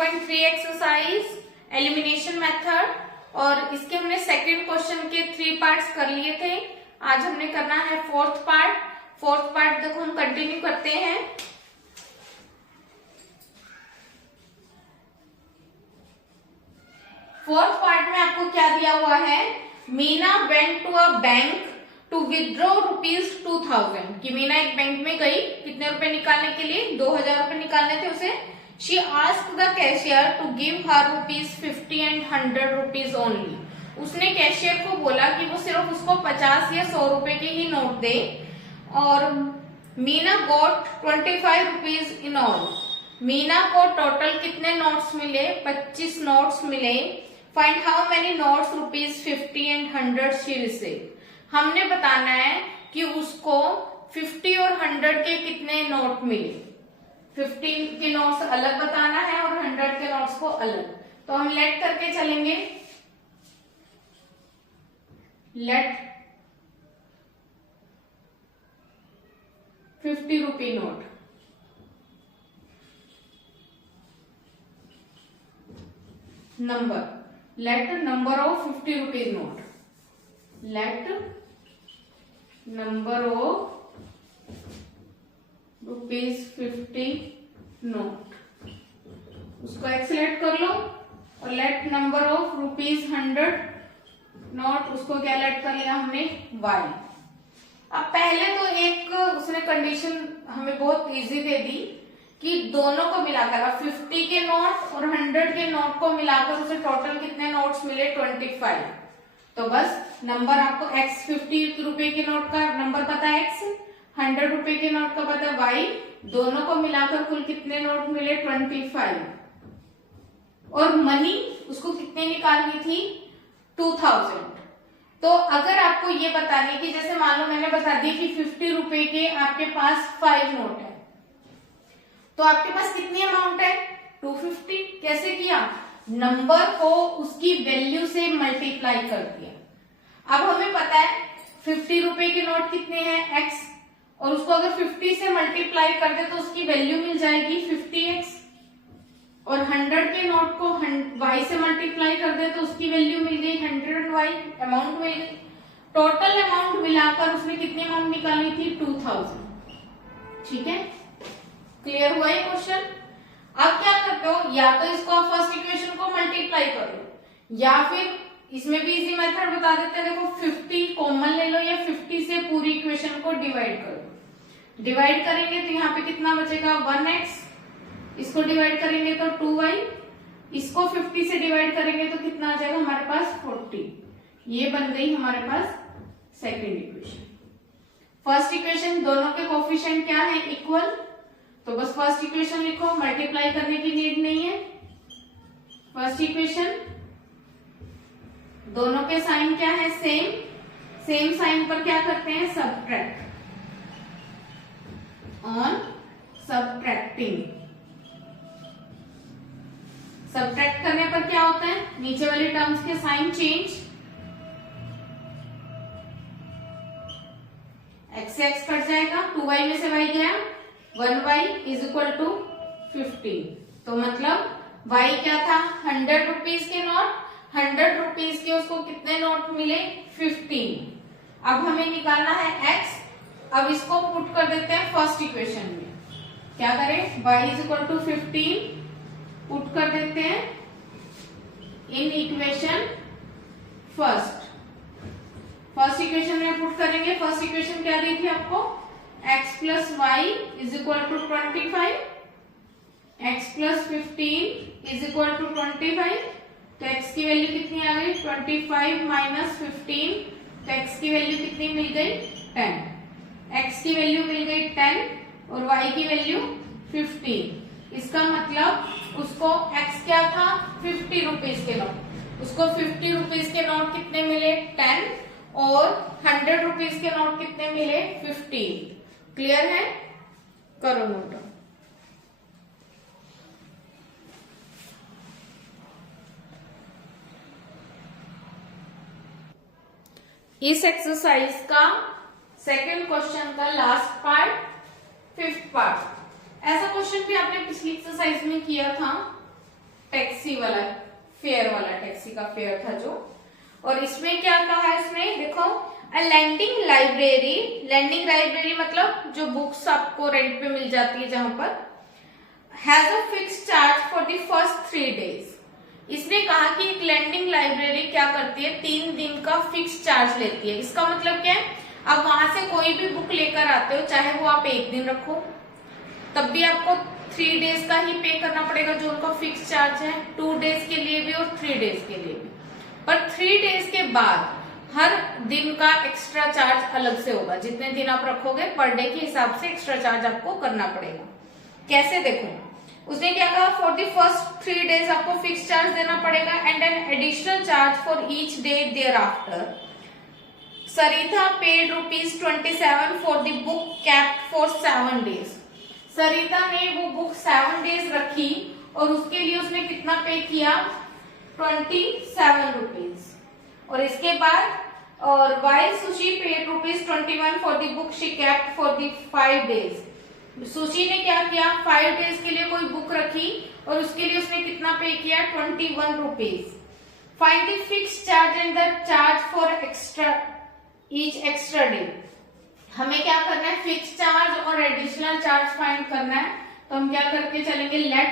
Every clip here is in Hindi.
8.3 एक्सरसाइज एलिमिनेशन मेथड, और इसके हमने सेकंड क्वेश्चन के 3 पार्ट्स कर लिए थे। आज हमने करना है फोर्थ पार्ट देखो हम कंटिन्यू करते हैं। फोर्थ पार्ट में आपको क्या दिया हुआ है, Meena went to a bank to withdraw ₹2000, कि मीना एक बैंक में गई कितने रुपए निकालने के लिए, 2000 रुपए निकालने थे उसे। She asked the cashier to give her ₹50 and ₹100 only. उसने कैशियर को बोला कि वो सिर्फ उसको 50 या 100 रुपए के ही नोट दे, और Meena got ₹25 in all. Meena को टोटल कितने नोट्स मिले, 25 नोट्स मिले। Find how many notes ₹50 and 100 she received. हमने बताना है कि उसको 50 और 100 के कितने नोट मिले। 50 के नोट्स अलग बताना है और 100 के नोट्स को अलग। तो हम लेट करके चलेंगे। Let 50 rupee note, number, let number of 50 rupees note, let number of ₹50 note, उसको एक्सलेट कर लो। और लेट नंबर ऑफ ₹100 नोट, उसको क्या लेट कर लिया हमने, Y। अब पहले तो एक उसने कंडीशन हमें बहुत इजी दे दी कि दोनों को मिलाकर, अब 50 के नोट और 100 के नोट को मिलाकर उसे टोटल कितने नोट्स मिले, 25। तो बस नंबर आपको X, 50 रुपए के नोट का नंबर पता है X, 100 रुपए के नोट का पता है Y, दोनों को मिलाकर कुल कितने नोट मिले, 25। और मनी उसको कितने निकालनी थी, 2000। तो अगर आपको ये बताने की, जैसे मान लो मैंने बता दिया कि 50 रुपए के आपके पास 5 नोट है, तो आपके पास कितनी अमाउंट है, 250। कैसे किया, नंबर को उसकी वैल्यू से मल्टीप्लाई कर दिया। अब हमें पता है 50 रुपए के नोट कितने हैं, X, और उसको अगर 50 से मल्टीप्लाई कर दे तो उसकी वैल्यू मिल जाएगी 50X, और 100 के नोट को Y से मल्टीप्लाई कर दे तो उसकी वैल्यू मिल गई 100Y, अमाउंट मिल गई। टोटल अमाउंट मिलाकर उसने कितनी अमाउंट निकाली थी, 2000। ठीक है, क्लियर हुआ ये क्वेश्चन। अब क्या करते हो, या तो इसको फर्स्ट इक्वेशन को मल्टीप्लाई करो, या फिर इसमें भी इजी मेथड बता देते हैं, देखो 50 कॉमन ले लो या 50 से पूरी इक्वेशन को डिवाइड करो। डिवाइड करेंगे तो यहाँ पे कितना बचेगा, 1x, इसको डिवाइड करेंगे तो 2y, इसको 50 से डिवाइड करेंगे तो कितना आ जाएगा हमारे पास, 40। ये बन गई हमारे पास सेकेंड इक्वेशन। फर्स्ट इक्वेशन, दोनों के कोफिशिएंट क्या है, इक्वल, तो बस फर्स्ट इक्वेशन लिखो, मल्टीप्लाई करने की नीड नहीं है। फर्स्ट इक्वेशन, दोनों के साइन क्या है, सेम, सेम साइन पर क्या करते हैं, सबट्रैक्ट, ऑन सबट्रैक्टिंग। सबट्रैक्ट करने पर क्या होता है, नीचे वाले टर्म्स के साइन चेंज, x से x कट जाएगा, 2y में से y गया, 1y इज इक्वल टू 15। तो मतलब y क्या था, 100 रुपीज के नोट, 100 रुपीज के उसको कितने नोट मिले, 15। अब हमें निकालना है x। अब इसको पुट कर देते हैं फर्स्ट इक्वेशन में। क्या करें, y is equal to 15 put कर देते हैं in equation first. First equation में पुट करेंगे, फर्स्ट इक्वेशन क्या दी थी आपको, x plus y is equal to 25, x plus 15 is equal to 25। तो x की वैल्यू कितनी आ गई, 25 माइनस 15, तो x की वैल्यू कितनी मिल गई, 10। x की वैल्यू मिल गई 10 और y की वैल्यू 15। इसका मतलब उसको x क्या था, 50 रुपीज के नोट, उसको 50 रुपीज के नोट कितने मिले, 10, और 100 रुपीज के नोट कितने मिले, 15। क्लियर है, करो नोट। इस एक्सरसाइज का सेकंड क्वेश्चन का लास्ट पार्ट, फिफ्थ पार्ट। ऐसा क्वेश्चन भी आपने पिछली एक्सरसाइज में किया था, टैक्सी वाला फेयर वाला, टैक्सी का फेयर था जो। और इसमें क्या कहा है इसने, देखो अ लैंडिंग लाइब्रेरी, लैंडिंग लाइब्रेरी मतलब जो बुक्स आपको रेंट पे मिल जाती है जहां पर, has a fix charge for the first 3 days। इसने कहा कि एक लैंडिंग लाइब्रेरी क्या करती है, 3 दिन का फिक्स चार्ज लेती है। इसका मतलब क्या है, आप वहां से कोई भी बुक लेकर आते हो, चाहे वो आप 1 दिन रखो, तब भी आपको 3 days का ही पे करना पड़ेगा जो उनका फिक्स चार्ज है, 2 days के लिए भी और 3 days के लिए भी। पर 3 days के बाद हर दिन का एक्स्ट्रा चार्ज अलग से होगा, जितने दिन आप रखोगे पर डे के हिसाब से एक्स्ट्रा चार्ज आपको करना पड़ेगा। कैसे, देखो उसने क्या कहा, फॉर द फर्स्ट 3 days आपको फिक्स चार्ज देना पड़ेगा and an additional charge for each day thereafter. Sarita paid ₹27 for the book kept for 7 days। Sarita ने वो बुक 7 days रखी और उसके लिए उसने कितना पे किया, ₹27। और इसके बाद और while sushi paid ₹21 for the book she kept for the 5 days। Sushi ने क्या किया, 5 days के लिए कोई बुक रखी और उसके लिए उसने कितना पे किया, ₹21। Find the fix charge and the charge for extra each extra day. हमें क्या करना है, फिक्स चार्ज और एडिशनल चार्ज फाइंड करना है। तो हम क्या करके चलेंगे, लेट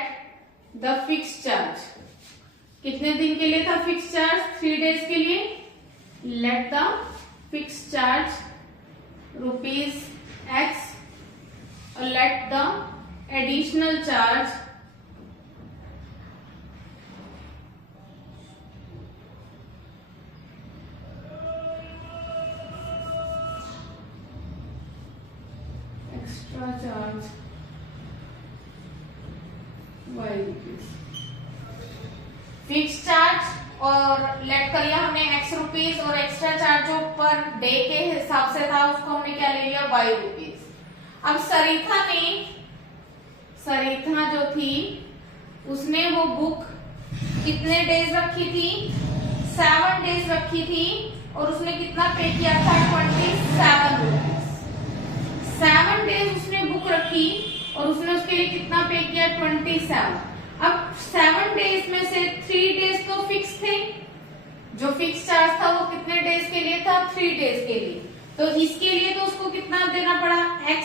द फिक्स चार्ज, कितने दिन के लिए था फिक्स चार्ज, 3 days के लिए, let the fix charge ₹X और let the additional charge extra charge ₹Y। Fix charge और लेट कर लिया हमने ₹X और एक्स्ट्रा चार्ज जो पर डे के हिसाब से था उसको हमने क्या ले लिया, ₹Y। अब सरिता जो थी उसने वो बुक कितने डेज रखी थी, 7 days रखी थी और उसने कितना पे किया था, ₹27। 7 days उसने बुक रखी और उसने उसके लिए कितना पे किया, 27। अब 7 days में से 3 days तो फिक्स थे, जो फिक्स चार्ज था वो कितने डेज के लिए था, 3 days के लिए। तो इसके लिए तो उसको कितना देना पड़ा, X।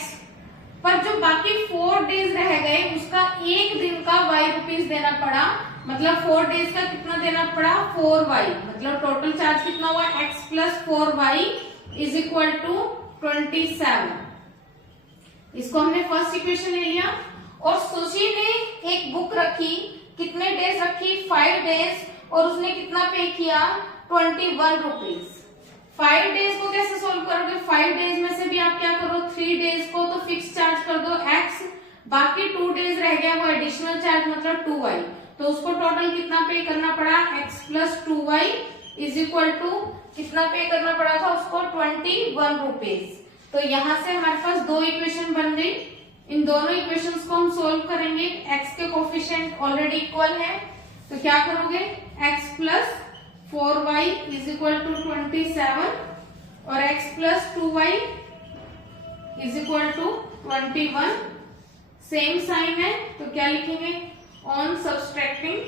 पर जो बाकी 4 days रह गए उसका 1 दिन का ₹Y देना पड़ा, मतलब 4 days का कितना देना पड़ा, 4Y। मतलब टोटल चार्ज कितना हुआ, X + 4Y = 27। इसको हमने फर्स्ट इक्वेशन ले लिया। और सुशी ने एक बुक रखी, कितने डेज रखी, 5 days और उसने कितना पे किया, ₹21। 5 days को कैसे सोल्व करोगे, 5 days में से भी आप क्या करो, 3 days को तो फिक्स चार्ज कर दो X, बाकी 2 days रह गया वो एडिशनल चार्ज मतलब 2Y। तो उसको टोटल कितना पे करना पड़ा, X + 2Y = कितना पे करना पड़ा था उसको, ₹21। तो यहाँ से हमारे पास 2 इक्वेशन बन गई। इन दोनों इक्वेशंस को हम सोल्व करेंगे। X के कोफिशिएंट ऑलरेडी इक्वल है, तो क्या करोगे, X + 4Y = 27 और X + 2Y = 21। सेम साइन है तो क्या लिखेंगे, ऑन सब्सट्रैक्टिंग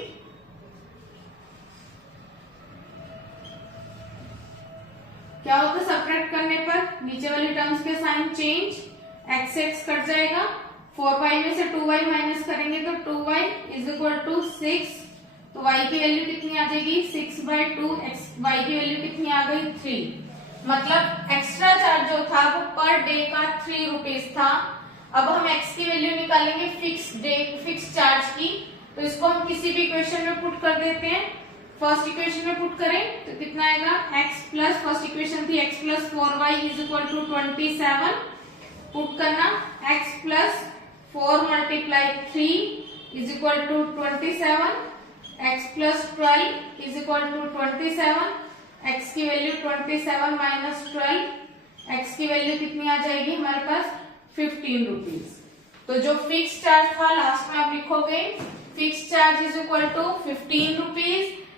क्या होता है, सब्ट्रैक्ट करने पर नीचे वाली टर्म्स के साइन चेंज, X कट जाएगा, 4Y में से 2Y माइनस करेंगे तो 2Y = 6। तो y की वैल्यू कितनी आ जाएगी, 6/2। y की वैल्यू कितनी आ गई, 3। मतलब एक्स्ट्रा चार्ज जो था वो पर डे का ₹3 था। अब हम x की वैल्यू निकालेंगे फिक्स चार्ज की, तो इसको हम किसी भी इक्वेशन में पुट कर देते हैं। फर्स्ट इक्वेशन में पुट करें तो कितना आएगा, x प्लस फर्स्ट इक्वेशन थी x + 4y = 27, पुट करना x + 4 × 3 = 27, x + 12 = 27, x की वैल्यू 27 - 12, x की वैल्यू कितनी आ जाएगी हमारे पास, ₹15। तो जो फिक्स चार्ज था लास्ट में आप लिखोगे, fix charge = ₹15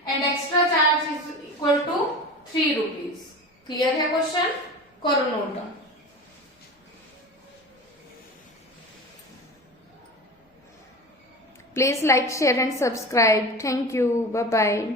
and extra charge = ₹3। Clear है क्वेश्चन, करो note down. Please like, share and subscribe. Thank you. Bye bye.